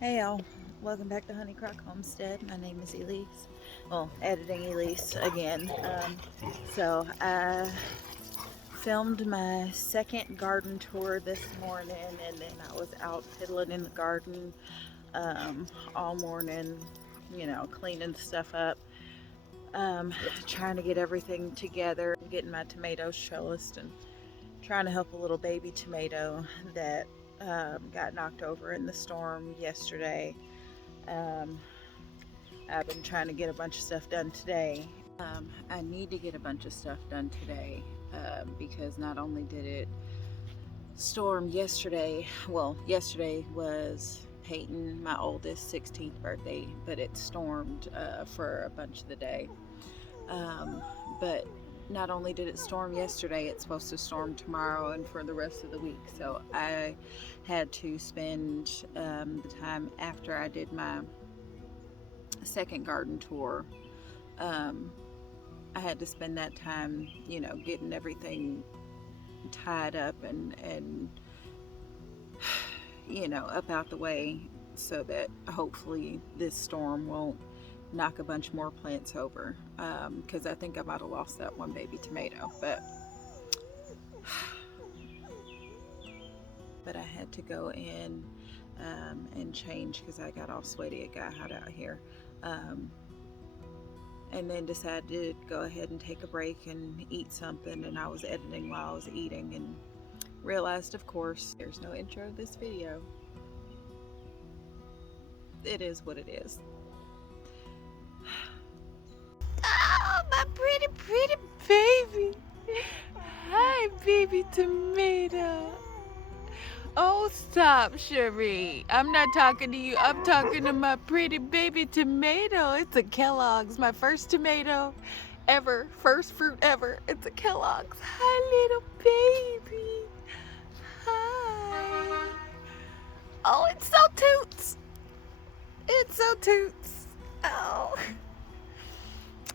Hey y'all, welcome back to Honeycrock Homestead. My name is Elise. Well, editing Elise again. So I filmed my second garden tour this morning, and then I was out fiddling in the garden all morning, cleaning stuff up, trying to get everything together, getting my tomatoes trellised, and trying to help a little baby tomato that got knocked over in the storm yesterday. Um, I've been trying to get a bunch of stuff done today. I need to get a bunch of stuff done today because not only did it storm yesterday, well, yesterday was Peyton, my oldest, 16th birthday, but it stormed for a bunch of the day. But not only did it storm yesterday, it's supposed to storm tomorrow and for the rest of the week. So I had to spend the time after I did my second garden tour. Um, I had to spend that time, getting everything tied up and up out the way so that hopefully this storm won't knock a bunch more plants over. Because I think I might have lost that one baby tomato, but I had to go in and change because I got all sweaty. It got hot out here. And then decided to go ahead and take a break and eat something, and I was editing while I was eating and realized, of course, there's no intro to this video. It is what it is. Oh, my pretty baby. Hi, baby tomato. Oh, stop, Cherie. I'm not talking to you. I'm talking to my pretty baby tomato. It's a Kellogg's, my first tomato ever, first fruit ever. It's a Kellogg's. Hi, little baby. Hi. Oh, it's so toots. It's so toots. Oh.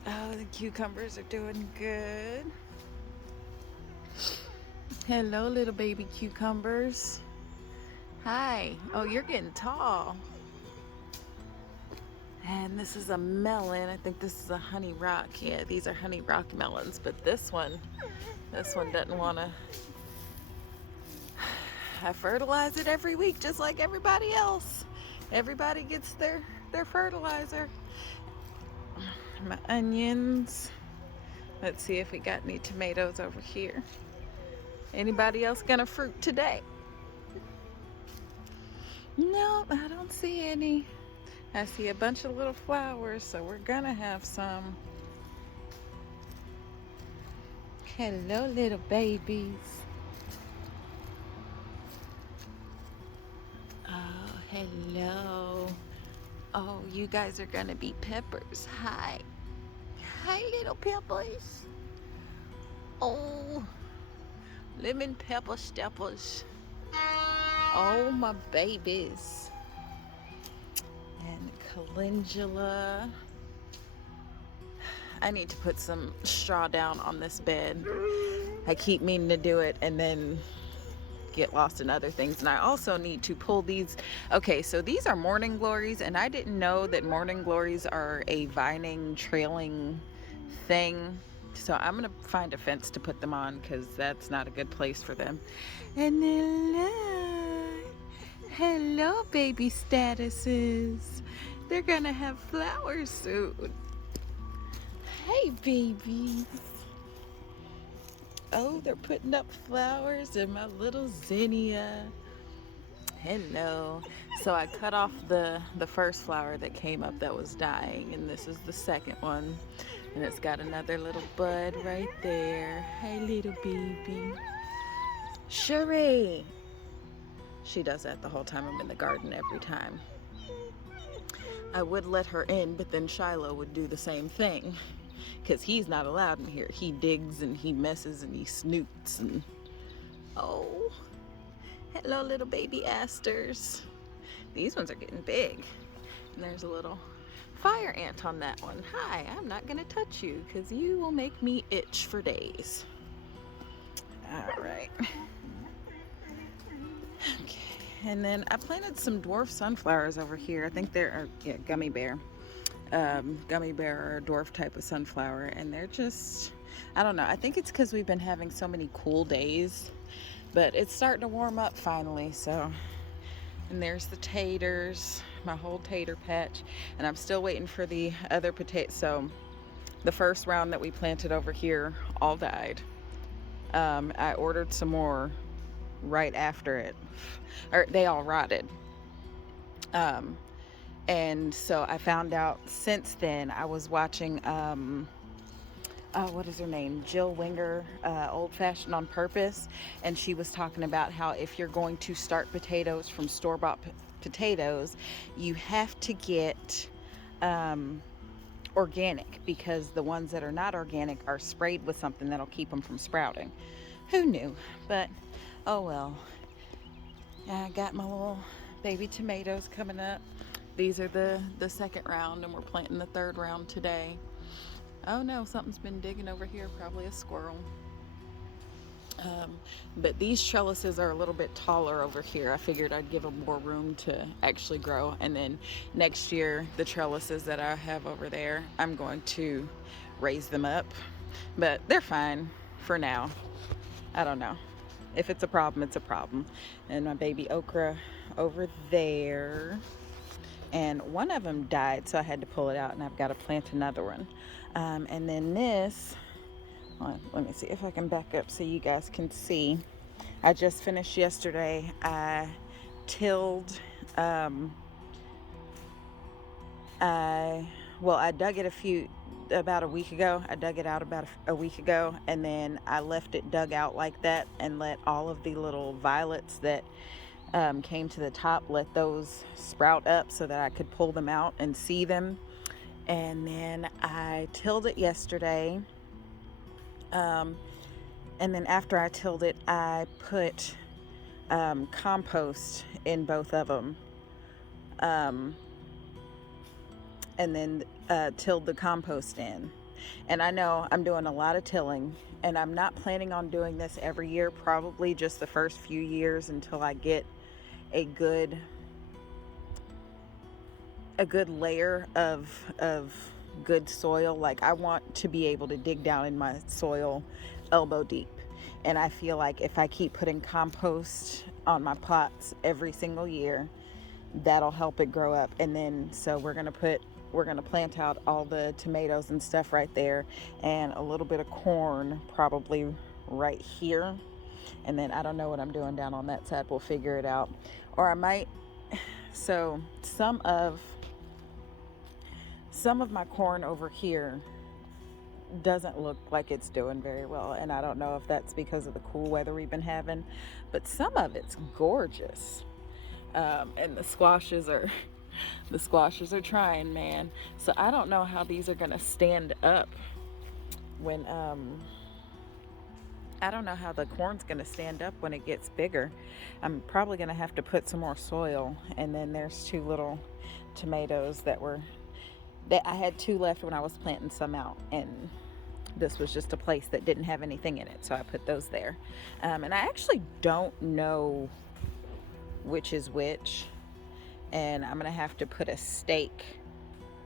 Oh, the cucumbers are doing good. Hello, little baby cucumbers. Hi. Oh, you're getting tall. And this is a melon. I think this is a honey rock. Yeah, these are honey rock melons. But this one doesn't want to. I fertilize it every week, just like everybody else. Everybody gets their fertilizer. My onions. Let's see if we got any tomatoes over here. Anybody else gonna fruit today? No, I don't see any. I see a bunch of little flowers, so we're gonna have some. Hello, little babies. Oh, hello. Oh, you guys are gonna be peppers. Hi. Hi, little peppers. Oh, lemon pepper steppers. Oh, my babies. And calendula. I need to put some straw down on this bed. I keep meaning to do it and then get lost in other things. And I also need to pull these. Okay, so these are morning glories, and I didn't know that morning glories are a vining, trailing thing. So I'm gonna find a fence to put them on because that's not a good place for them. And hello, baby statuses. They're gonna have flowers soon. Hey, babies. Oh, they're putting up flowers in my little zinnia. Hello. So I cut off the first flower that came up that was dying, and this is the second one. And it's got another little bud right there. Hey, little baby. Cherie. She does that the whole time I'm in the garden, every time. I would let her in, but then Shiloh would do the same thing. Because he's not allowed in here. He digs and he messes and he snoots and... Oh, hello, little baby asters. These ones are getting big. And there's a little fire ant on that one. Hi, I'm not gonna touch you because you will make me itch for days. All right. Okay, And then I planted some dwarf sunflowers over here. I think they're gummy bear. Gummy bear or dwarf type of sunflower. And they're just, I don't know. I think it's because we've been having so many cool days. But it's starting to warm up finally. So, and there's the taters, my whole tater patch. And I'm still waiting for the other potatoes. So the first round that we planted over here all died. I ordered some more right after it, or they all rotted. And so I found out since then. I was watching what is her name, Jill Winger, Old Fashioned on Purpose, and she was talking about how if you're going to start potatoes from store-bought potatoes, you have to get organic, because the ones that are not organic are sprayed with something that'll keep them from sprouting. Who knew? But oh well. I got my little baby tomatoes coming up. These are the second round, and we're planting the third round today. Oh no, something's been digging over here, probably a squirrel. But these trellises are a little bit taller over here. I figured I'd give them more room to actually grow. And then next year, the trellises that I have over there, I'm going to raise them up. But they're fine for now. I don't know. If it's a problem, it's a problem. And my baby okra over there. And one of them died, so I had to pull it out, and I've got to plant another one. And then this, let me see if I can back up so you guys can see. I just finished yesterday. I tilled, I dug it about a week ago. I dug it out about a week ago, and then I left it dug out like that and let all of the little violets that came to the top, let those sprout up so that I could pull them out and see them. And then I tilled it yesterday. And then after I tilled it, I put compost in both of them. And then tilled the compost in. And I know I'm doing a lot of tilling, and I'm not planning on doing this every year, probably just the first few years until I get a good layer of good soil. Like, I want to be able to dig down in my soil elbow deep. And I feel like if I keep putting compost on my pots every single year, that'll help it grow up. And then so we're gonna plant out all the tomatoes and stuff right there, and a little bit of corn probably right here. And then I don't know what I'm doing down on that side. We'll figure it out. Or I might, so some of my corn over here doesn't look like it's doing very well, and I don't know if that's because of the cool weather we've been having, but some of it's gorgeous. And the squashes are trying, man. So I don't know how these are gonna stand up when I don't know how the corn's gonna stand up when it gets bigger. I'm probably gonna have to put some more soil. And then there's two little tomatoes that I had two left when I was planting some out, and this was just a place that didn't have anything in it, so I put those there. And I actually don't know which is which, and I'm gonna have to put a stake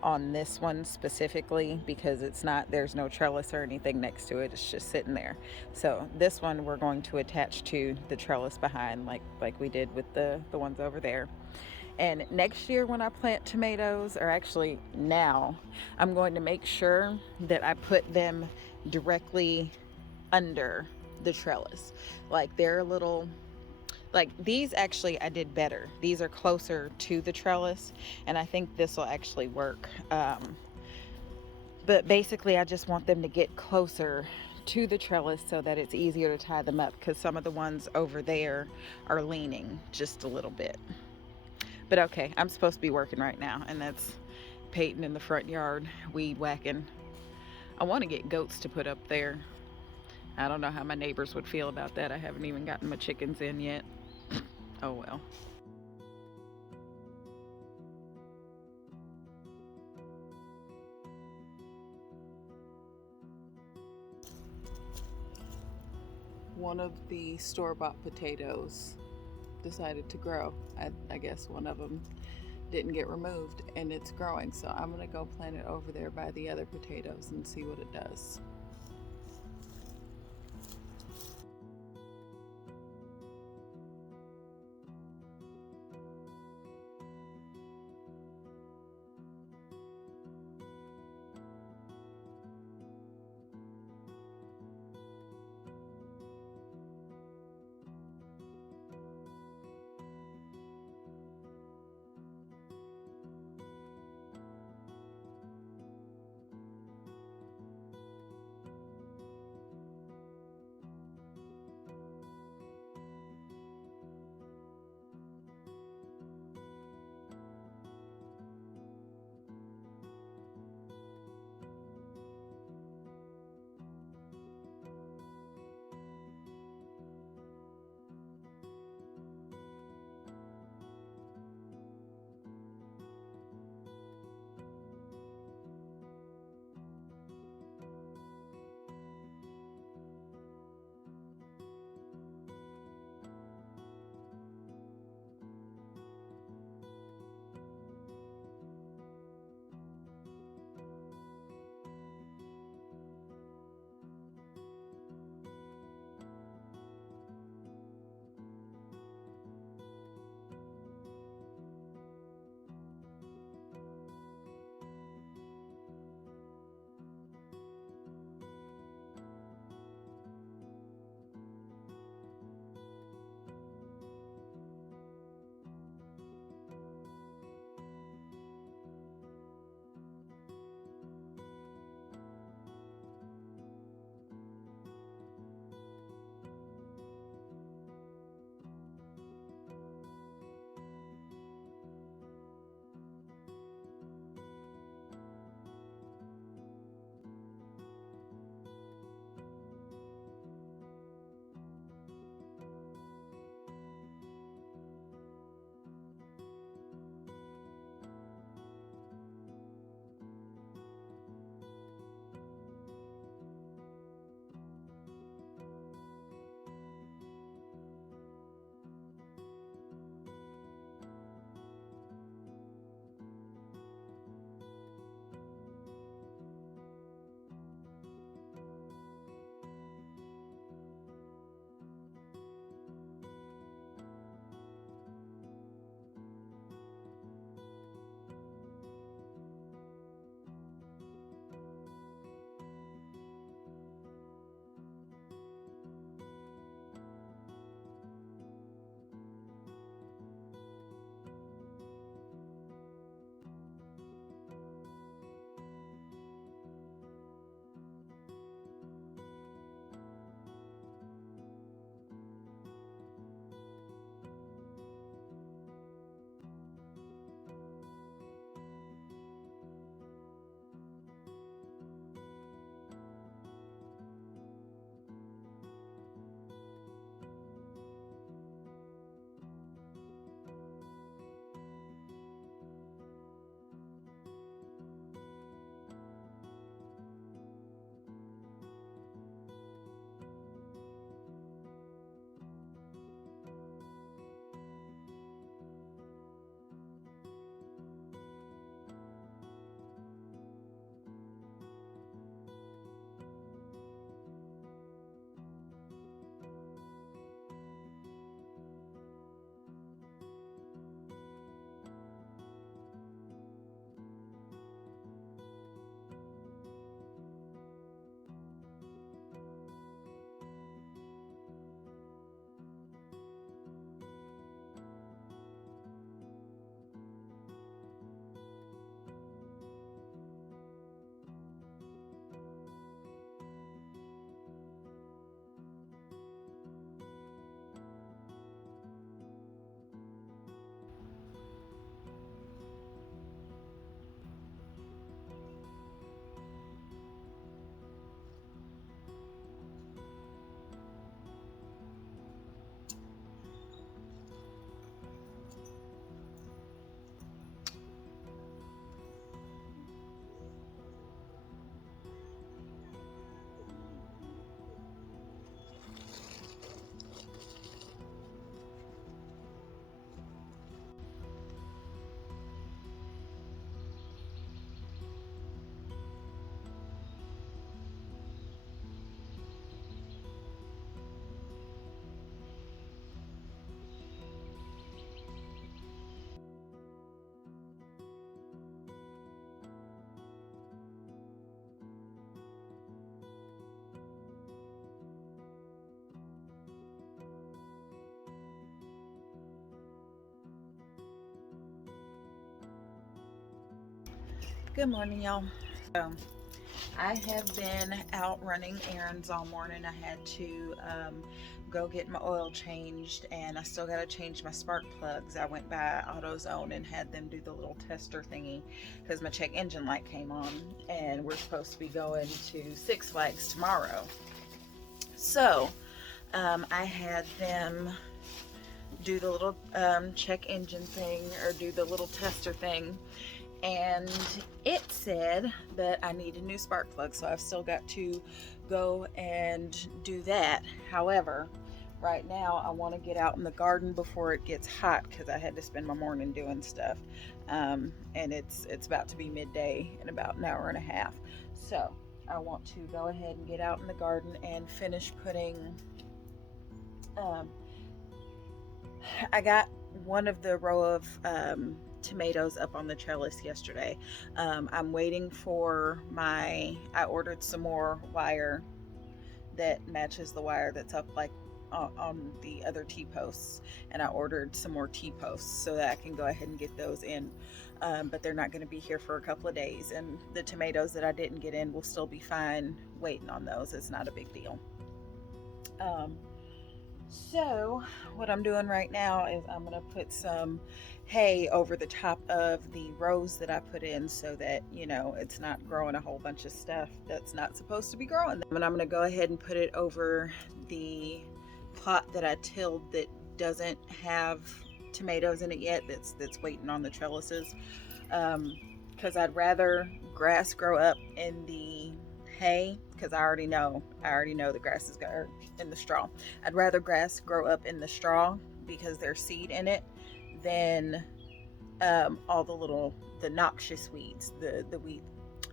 on this one specifically, because there's no trellis or anything next to it. It's just sitting there. So this one we're going to attach to the trellis behind, like we did with the ones over there. And next year when I plant tomatoes, or actually now, I'm going to make sure that I put them directly under the trellis. Like, they're a little, like these actually I did better. These are closer to the trellis, and I think this will actually work. But basically I just want them to get closer to the trellis so that it's easier to tie them up, because some of the ones over there are leaning just a little bit. But okay, I'm supposed to be working right now, and that's Peyton in the front yard weed whacking. I want to get goats to put up there. I don't know how my neighbors would feel about that. I haven't even gotten my chickens in yet. Oh well. One of the store-bought potatoes decided to grow. I guess one of them didn't get removed and it's growing. So I'm gonna go plant it over there by the other potatoes and see what it does. Good morning, y'all. So, I have been out running errands all morning. I had to go get my oil changed, and I still got to change my spark plugs. I went by AutoZone and had them do the little tester thingy because my check engine light came on, and we're supposed to be going to Six Flags tomorrow. So I had them do the little check engine thing, or do the little tester thing, and it said that I need a new spark plug, so I've still got to go and do that. However, right now I want to get out in the garden before it gets hot because I had to spend my morning doing stuff, and it's about to be midday in about an hour and a half. So I want to go ahead and get out in the garden and finish putting I got one of the row of tomatoes up on the trellis yesterday. I'm waiting for I ordered some more wire that matches the wire that's up like on the other T-posts, and I ordered some more T-posts so that I can go ahead and get those in, but they're not going to be here for a couple of days, and the tomatoes that I didn't get in will still be fine waiting on those. It's not a big deal. So what I'm doing right now is I'm going to put some hay over the top of the rows that I put in so that, you know, it's not growing a whole bunch of stuff that's not supposed to be growing. And I'm going to go ahead and put it over the plot that I tilled that doesn't have tomatoes in it yet, that's waiting on the trellises, because I'd rather grass grow up in the hay, because I already know the grass is in the straw. I'd rather grass grow up in the straw because there's seed in it than all the noxious weeds, the weed.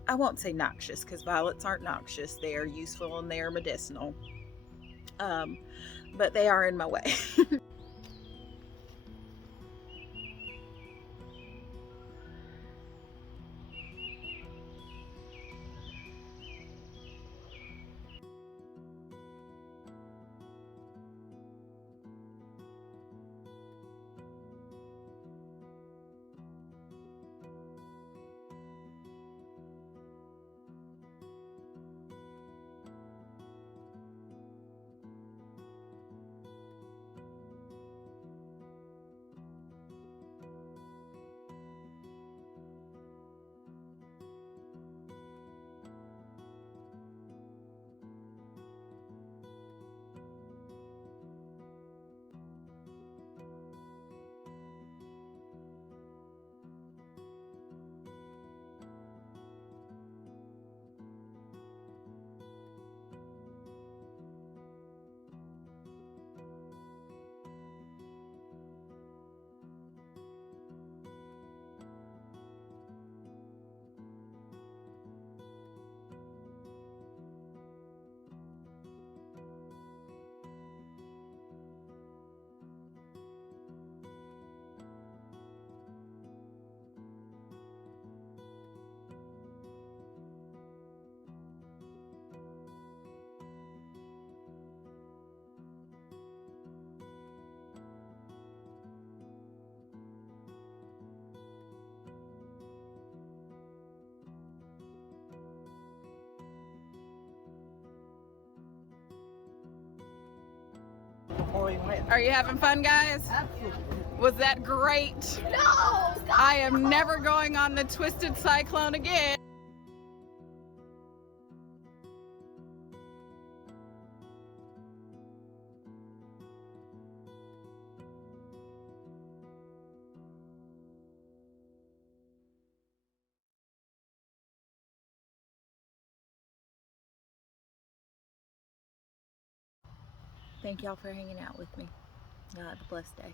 I won't say noxious because violets aren't noxious. They are useful and they are medicinal, but they are in my way. Are you having fun, guys? Absolutely. Was that great? No! I am never going on the Twisted Cyclone again. Thank y'all for hanging out with me. Y'all have a blessed day.